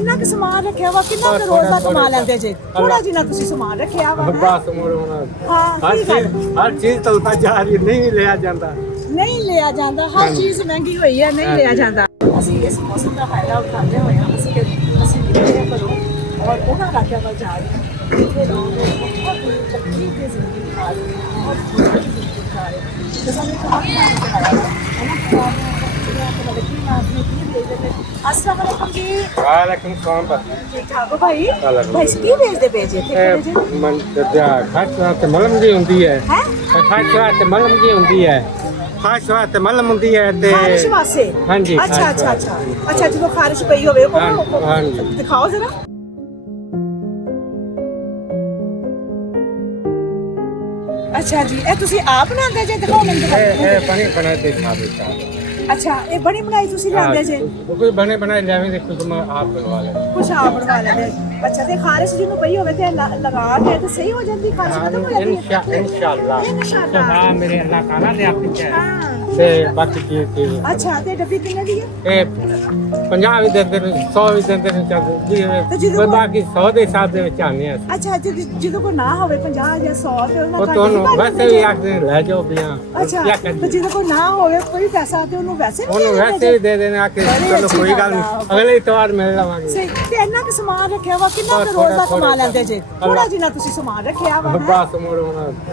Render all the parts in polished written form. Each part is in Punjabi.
ਇੰਨਾ ਕਿ ਸਮਾਨ ਰੱਖਿਆ ਵਾ ਕਿੰਨਾ ਕੁ ਰੋਜ਼ ਦਾ ਕਮਾ ਲੈਂਦੇ ਜੇ ਥੋੜਾ ਜਿਹਾ ਤੁਸੀਂ ਸਮਾਨ ਰੱਖਿਆ ਵਾ बस मुड़ ਹਾਂ ਕੀ ਗੱਲ हर चीज चलता जा रही है, नहीं लिया जाता। ਨਹੀਂ ਲਿਆ ਜਾਂਦਾ ਹਰ ਚੀਜ਼ ਮਹਿੰਗੀ ਹੋਈ ਹੈ ਨਹੀਂ ਲਿਆ ਜਾਂਦਾ ਅਸੀਂ ਇਸ ਮੌਸਮ ਦਾ ਫਾਇਦਾ ਉਠਾਉਂਦੇ ਹੋਏ ਹਾਂ ਅਸੀਂ ਨਿਕਲੇ ਹਾਂ ਘਰੋਂ ਔਰ ਉਹਨਾਂ ਇਲਾਕਿਆਂ ਵੱਲ ਜਾ ਰਹੇ ਹਾਂ ਜਿੱਥੇ ਲੋਕ ਬਹੁਤ ਹੀ ਤਕਲੀਫ ਦੀ ਜ਼ਿੰਦਗੀ ਬਿਤਾ ਰਹੇ ਹਨ ਬਹੁਤ ਬੁਰੀ ਜ਼ਿੰਦਗੀ ਬਿਤਾ ਰਹੇ ਹਨ ਤੇ ਸਾਨੂੰ ਕਮਾਈ ਨਹੀਂ ਕਰਾਇਆ ਉਹਨਾਂ ਖਿਲਾਫ ਜਿਹੜਾ ਕਿ ਮਾਰਨੇ ਕੀ ਵੇਚਦੇ ਨੇ अस्सलाम वालेकुम जी वालेकुम सलाम बस ठीक ठाक हो भाई भाई की बेचते पे जी इत्थे मन खास वास्ते मलम जी हुंदी है खास वास्ते मलम जी हुंदी है खास वास्ते मलम हुंदी है ते खारिश वास्ते हां जी अच्छा जो खारिश पई होवे हां जी दिखाओ जरा अच्छा जी ए तुसी आप बनांदे जे दिखाओ मैनू ए बने बना दे साहब अच्छा ये बनी बनाई तुसी लांदे जे कोई बने बनाए लेवे देखो तुम आप बनवा ले कुछ आप बनवा लेंगे अच्छा ते खारिश जिन्हों पई होवे ते लगा के ते सही हो जांदी खारिश खत्म हो जांदी इंशाल्लाह हां मेरे अल्लाह ताला ने आपकी चाहे हां ते बाकी चीज अच्छा ते डब्बी किन्ने दी है ए 50 ਵੀ ਦਿੰਦੇ ਨੇ 100 ਵੀ ਦਿੰਦੇ ਨੇ ਚੱਲ ਜੀ ਬਾਕੀ 100 ਦੇ ਹਿਸਾਬ ਦੇ ਵਿੱਚ ਆਨੇ ਆ ਅੱਛਾ ਜਦੋਂ ਕੋਈ ਨਾ ਹੋਵੇ 50 ਜਾਂ 100 ਤੇ ਉਹਨਾਂ ਉਹ ਤੁਹਾਨੂੰ ਵੈਸੇ ਵੀ ਆਖਦੇ ਲੈ ਜਾਓ ਬਿਆਂ ਅੱਛਾ ਤੇ ਜਦੋਂ ਕੋਈ ਨਾ ਹੋਵੇ ਕੋਈ ਪੈਸਾ ਤੇ ਉਹਨੂੰ ਵੈਸੇ ਉਹਨੂੰ ਵੈਸੇ ਵੀ ਦੇ ਦੇਣੇ ਆ ਕਿ ਚਲੋ ਕੋਈ ਗੱਲ ਨਹੀਂ ਅਗਲੇ ਇਤਵਾਰ ਮਿਲ ਲਵਾਂਗੇ ਸਹੀ ਤੇ ਇੰਨਾ ਕਿ ਸਮਾਨ ਰੱਖਿਆ ਵਾ ਕਿੰਨਾ ਕੁ ਰੋਜ਼ ਦਾ ਕਮਾ ਲੈਂਦੇ ਜੇ ਥੋੜਾ ਜਿਹਾ ਤੁਸੀਂ ਸਮਾਨ ਰੱਖਿਆ ਵਾ ਬਸ ਮੁੜ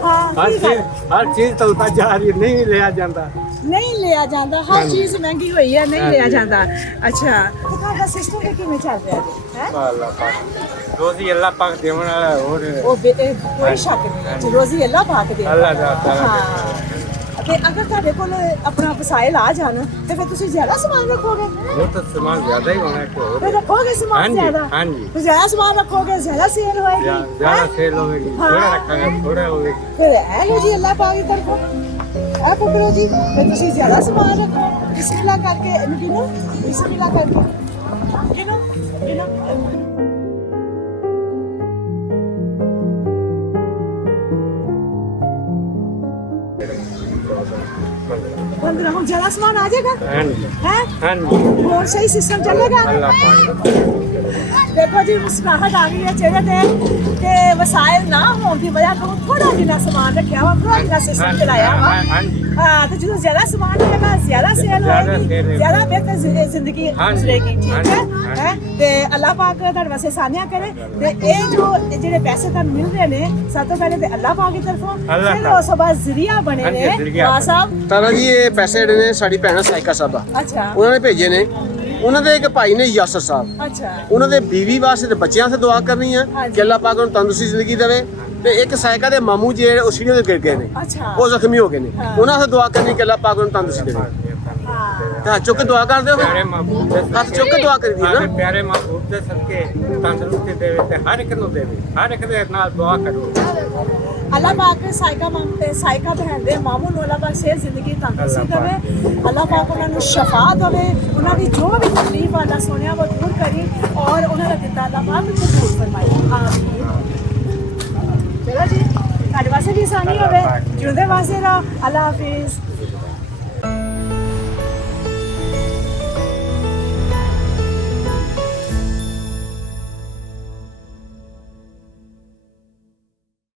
ਹਾਂ ਹਰ ਚੀਜ਼ ਚਲਤਾ ਜਾ ਰਹੀ ਹੈ, ਨਹੀਂ ਲਿਆ ਜਾਂਦਾ ਨਹੀਂ ਲਿਆ ਜਾਂਦਾ ਹਰ ਚੀਜ਼ ਮਹਿੰਗੀ ਹੋਈ ਹੈ ਨਹੀਂ ਲਿਆ ਜਾਂਦਾ ਅੱਛਾ ਤੁਹਾਡਾ ਸਿਸਟਮ ਕਿਵੇਂ ਚੱਲ ਰਿਹਾ ਹੈ ਅੱਲਾਹ ਪਾਕ ਰੋਜ਼ੀ ਅੱਲਾਹ ਪਾਕ ਦੇਣ ਵਾਲਾ ਹੋਰ ਉਹ ਕੋਈ ਸ਼ੱਕ ਨਹੀਂ ਰੋਜ਼ੀ ਅੱਲਾਹ ਪਾਕ ਦੇ ਅੱਲਾਹ ਦਾ ਤਾਲਾ ਤੇ ਅਗਰ ਤੁਹਾਡੇ ਕੋਲ ਆਪਣਾ ਵਸਾਇਲ ਆ ਜਾਣ ਤੇ ਫਿਰ ਤੁਸੀਂ ਜ਼ਿਆਦਾ ਸਮਾਨ ਰੱਖੋਗੇ ਉਹ ਤਾਂ ਸਮਾਨ ਜ਼ਿਆਦਾ ਹੀ ਹੋਣਾ ਹੈ ਫਿਰ ਰੱਖੋਗੇ ਸਮਾਨ ਜ਼ਿਆਦਾ ਹਾਂਜੀ ਫਿਰ ਜ਼ਿਆਦਾ ਸਮਾਨ ਰੱਖੋਗੇ ਜ਼ਿਆਦਾ ਸੇਲ ਹੋਏਗੀ ਜ਼ਿਆਦਾ ਸੇਲ ਹੋਵੇਗੀ ਥੋੜਾ ਰੱਖਾਂਗੇ ਥੋੜਾ ਹੋਵੇਗੀ ਫਿਰ ਇਹ ਲੋ ਜੀ ਅੱਲਾਹ ਪਾਕ ਦੀ ਤਰਫੋਂ ਇਹ ਪਕੜੋ ਜੀ ਫਿਰ ਤੁਸੀਂ ਜ਼ਿਆਦਾ ਸਮਾਨ ਰੱਖੋ ਬਿਸਮਿਲ੍ਲਾ ਕਰਕੇ ਇਹਨੂੰ ਗਿਣੋ ਬਿਸਮਿਲ੍ਲਾ ਕਰਕੇ ਗਿਣੋ पंद्रह हम जरा सामान आ जाएगा हैं और सही सिस्टम चलेगा देखो जी मुस्कुराहट आ गई है चेहरे पे कि वसाइल ना होने की वजह तो थोड़ा जिना सामान रखा हुआ थोड़ा जिना सिस्टम चलाया हुआ हाँ तो जो ज्यादा सामान होगा ज्यादा सेल होगी ज्यादा बेहतर जिंदगी गुजरेगी ठीक है ते अल्लाह पाक ਤੁਹਾਡੇ ਵਾਸਤੇ ਸਾਨਿਆ ਕਰੇ ਤੇ ਇਹ ਜੋ ਜਿਹੜੇ ਪੈਸੇ ਤੁਹਾਨੂੰ ਮਿਲ ਰਹੇ ਨੇ ਸਭ ਤੋਂ ਪਹਿਲੇ ਤੇ ਅੱਲਾਹ ਪਾਕ ਦੀ ਤਰਫੋਂ ਫਿਰ ਉਸ ਤੋਂ ਬਾਅਦ ਜ਼ਰੀਆ ਬਣੇ ਨੇ ਆ ਸਾਹਿਬ ਤਾਰਾ ਜੀ ਇਹ ਪੈਸੇ ਜਿਹੜੇ ਨੇ ਸਾਡੀ ਭੈਣ ਸਾਇਕਾ ਸਾਹਿਬਾ ਅੱਛਾ ਉਹਨਾਂ ਨੇ ਭੇਜੇ ਨੇ ਉਹਨਾਂ ਦੇ ਇੱਕ ਭਾਈ ਨੇ ਯਾਸਰ ਸਾਹਿਬ ਅੱਛਾ ਉਹਨਾਂ ਦੇ ਬੀਵੀ ਵਾਸਤੇ ਤੇ ਬੱਚਿਆਂ ਵਾਸਤੇ ਦੁਆ ਕਰਨੀ ਆ ਕਿ ਅੱਲਾਹ ਪਾਕ ਉਹਨਾਂ ਨੂੰ ਤੰਦਰੁਸਤੀ ਜ਼ਿੰਦਗੀ ਦੇਵੇ ਤੇ ਇੱਕ ਸਾਇਕਾ ਦੇ ਮਾਮੂ ਜਿਹੜੇ ਉਹ ਸੀੜੀਆਂ ਤੋਂ ਗਿਰ ਗਏ ਨੇ ਅੱਛਾ ਉਹ ਜ਼ਖਮੀ ਹੋ ਗਏ ਨੇ ਉਹਨਾਂ ਵਾਸਤੇ ਦੁਆ ਕਰਨੀ ਕਿ ਅੱਲਾਹ ਪਾਕ ਉਹਨਾਂ ਨੂੰ ਤੰਦਰੁਸਤੀ ਦੇਵੇ ਤਾਂ ਚੁੱਕ ਕੇ ਦੁਆ ਕਰਦੇ ਹੋ ਪਿਆਰੇ ਮਾਬੂਦ ਦੇ ਹੱਥ ਚੁੱਕ ਕੇ ਦੁਆ ਕਰੀਦੀ ਨਾ ਪਿਆਰੇ ਮਾਬੂਦ ਦੇ ਸਦਕੇ ਤੰਦਰੁਸਤੀ ਦੇਵੇ ਤੇ ਹਰ ਇੱਕ ਨੂੰ ਦੇਵੇ ਹਰ ਇੱਕ ਦੇ ਨਾਲ ਦੁਆ ਕਰੋ अल्लाह पाक साइका बहन दे मामू ਨੂੰ ਅੱਲਾਹ ਪਾਕ ਸਿਹਤ ਜ਼ਿੰਦਗੀ ਤੰਦਰੁਸਤੀ ਦੇਵੇ ਅੱਲਾਹ ਪਾਕ ਉਹਨਾਂ ਨੂੰ ਸ਼ਫਾ ਦੇਵੇ ਉਹਨਾਂ ਦੀ ਜੋ ਵੀ ਤਕਲੀਫ ਅੱਲਾਹ ਸੋਹਣਿਆ ਉਹ ਦੂਰ ਕਰੇ ਔਰ ਉਹਨਾਂ ਦਾ ਦਿੱਤਾ ਅੱਲਾਹ ਪਾਕ ਕਬੂਲ ਫਰਮਾਏ ਆਮੀਨ ਚਲੋ ਜੀ ਤੁਹਾਡੇ ਵਾਸਤੇ ਵੀ ਆਸਾਨੀ ਹੋਵੇ ਜਿਉਂਦੇ ਵਾਸਤੇ ਰਹੋ ਅੱਲਾਹ ਹਾਫਿਜ਼